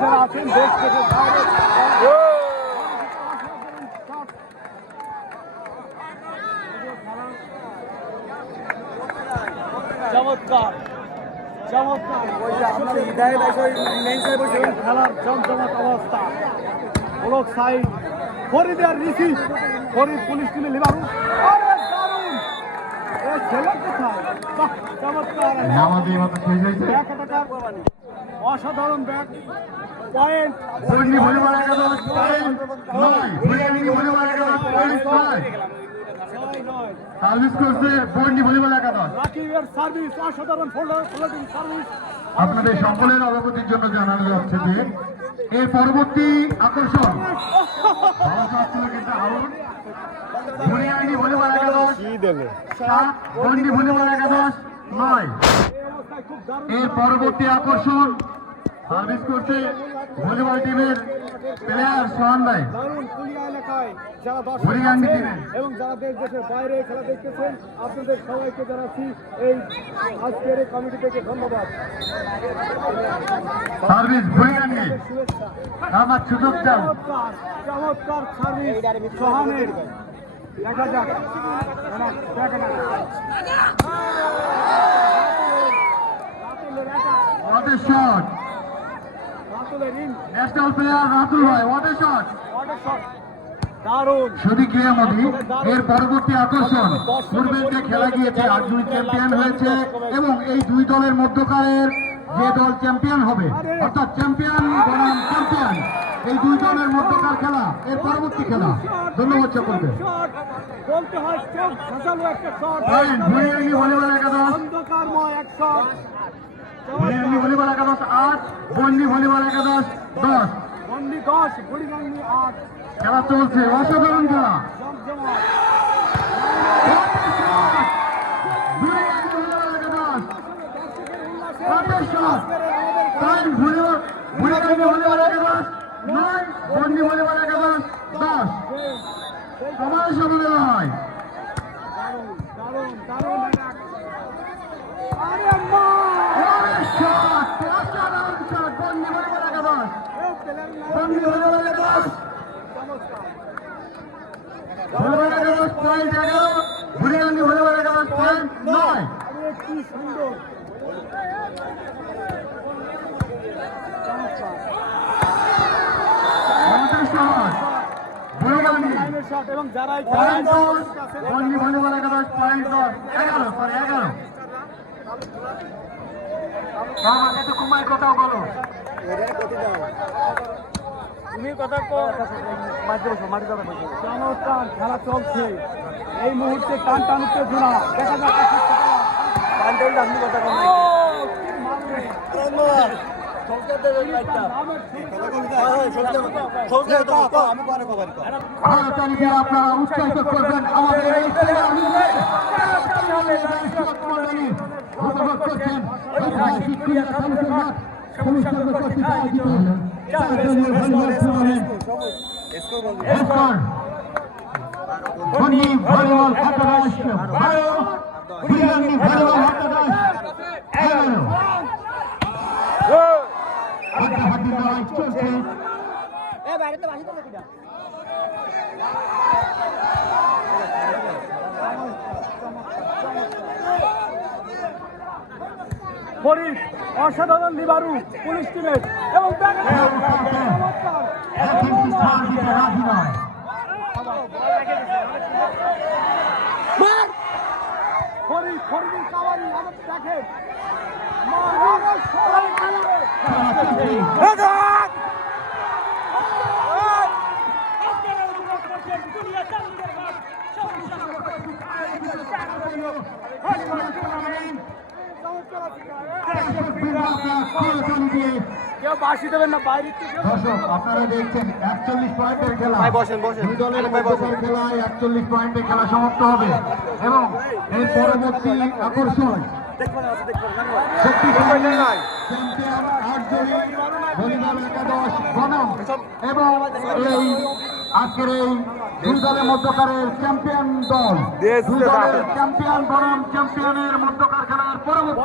যারা আছেন দেশ থেকে চমৎকার চমৎকার খেলার জমজমাট অবস্থা। ব্লক সাইড ফরিদ আর রিসি, ফরিদ পুলিশ টিমে লিবারু। অসাধারণ ব্যাট পয়েন্ট সার্ভিস করছে বন্ডি ভলিবল একাদশ। রাকিবের সার্ভিস অসাধারণ ফোল্ডিং সার্ভিস। আপনাদের সকলের অবগতির জন্য জানানো যাচ্ছে যে এর পরবর্তী আকর্ষণ ভলিবল একাদশ 7, বন্ডি ভলিবল একাদশ 9। এর পরবর্তী আকর্ষণ সার্ভিস করছে ভলিবল টিমের প্লেয়ার সোহান ভাই। যারা দর্শক এবং যারা দেশ দেশের বাইরে খেলা দেখতেছেন আপনাদের সবাইকে জানাচ্ছি এই আজকের এই কমিটি থেকে ধন্যবাদ। সার্ভিস ভুলিগাঙ্গি আমার সুযোগ দাও। চমৎকার সার্ভিস সোহানের। দেখা যাক শট ন্যাশনাল প্লেয়ার রাতুল ভাই। ওয়াট এ শট, শুধু ক্রীড়ামোদী। এর পরবর্তী আকর্ষণ পূর্বে যে খেলা গিয়েছে আর 2 চ্যাম্পিয়ন হয়েছে এবং এই 2 দলের মধ্যকারের যে দল চ্যাম্পিয়ন হবে অর্থাৎ চ্যাম্পিয়ন বনাম চ্যাম্পিয়ন, এই 2 দলের মধ্যকার খেলা এর পরবর্তী খেলা। ধন্যবাদ সকলকে। ভলিবল একাদশ 8, বন্ডি ভলিবল একাদশ 10। খেলা চলছে, অসাধারণ খেলা। বন্ডি ভলিবল একাদশ 10। সবাই সমানে হয়। এবং যারা কথা বলো, তুমি কথা চমৎকার খেলা চলছে এই মুহূর্তে। টান টান উত্তেজনা দেখা যাচ্ছে। আপনি কথা আপনারা উৎসাহিত করবেন আমাদের এই ভলিবল একাদশ 12, ভলিবল একাদশ 11। চলছে ফরিদ অসাধারণ লিবারু পুলিশ টিমের এবং ফরিদ কাওয়ারি দেখেন কেউ বাসি দেবেন না বাইরে। দর্শক আপনারা দেখছেন 41 পয়েন্টের খেলা। দুই দলের মধ্যকার খেলায় 41 পয়েন্টের খেলা সমাপ্ত হবে এবং এই পরবর্তী আকর্ষণ শক্তিশালী চ্যাম্পিয়ন ভলিবল একাদশ বনাম এবং এই আজকের এই 2 দলের মধ্যকারের চ্যাম্পিয়ন দল 2 দলের চ্যাম্পিয়ন বনাম চ্যাম্পিয়নের মধ্যকার খেলার পরবর্তী